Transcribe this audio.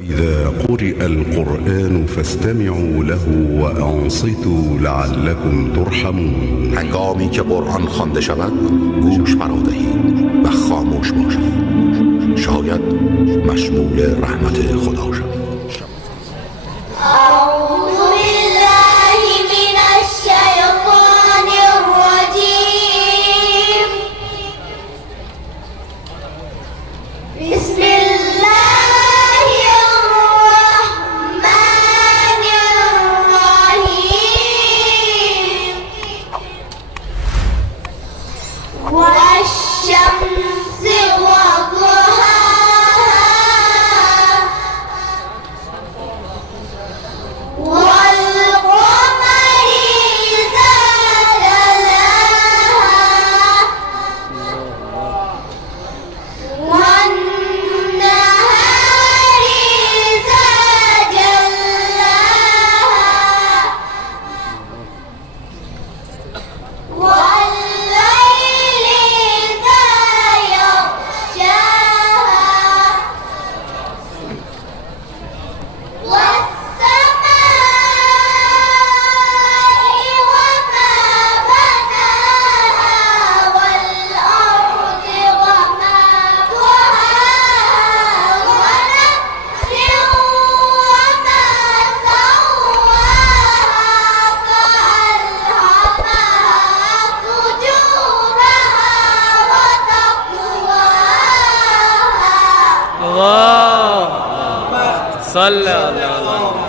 إذا قرئ القرآن فاستمعوا له وأنصتوا لعلكم ترحمون. هنگامی که قرآن خوانده شود گوش فرا دهید و خاموش باشید، شاید مشمول رحمت خدا شوید. والشمس وضحاها والقمر إذا تلاها والنهار إذا جلاها الله صلى الله عليه وسلم.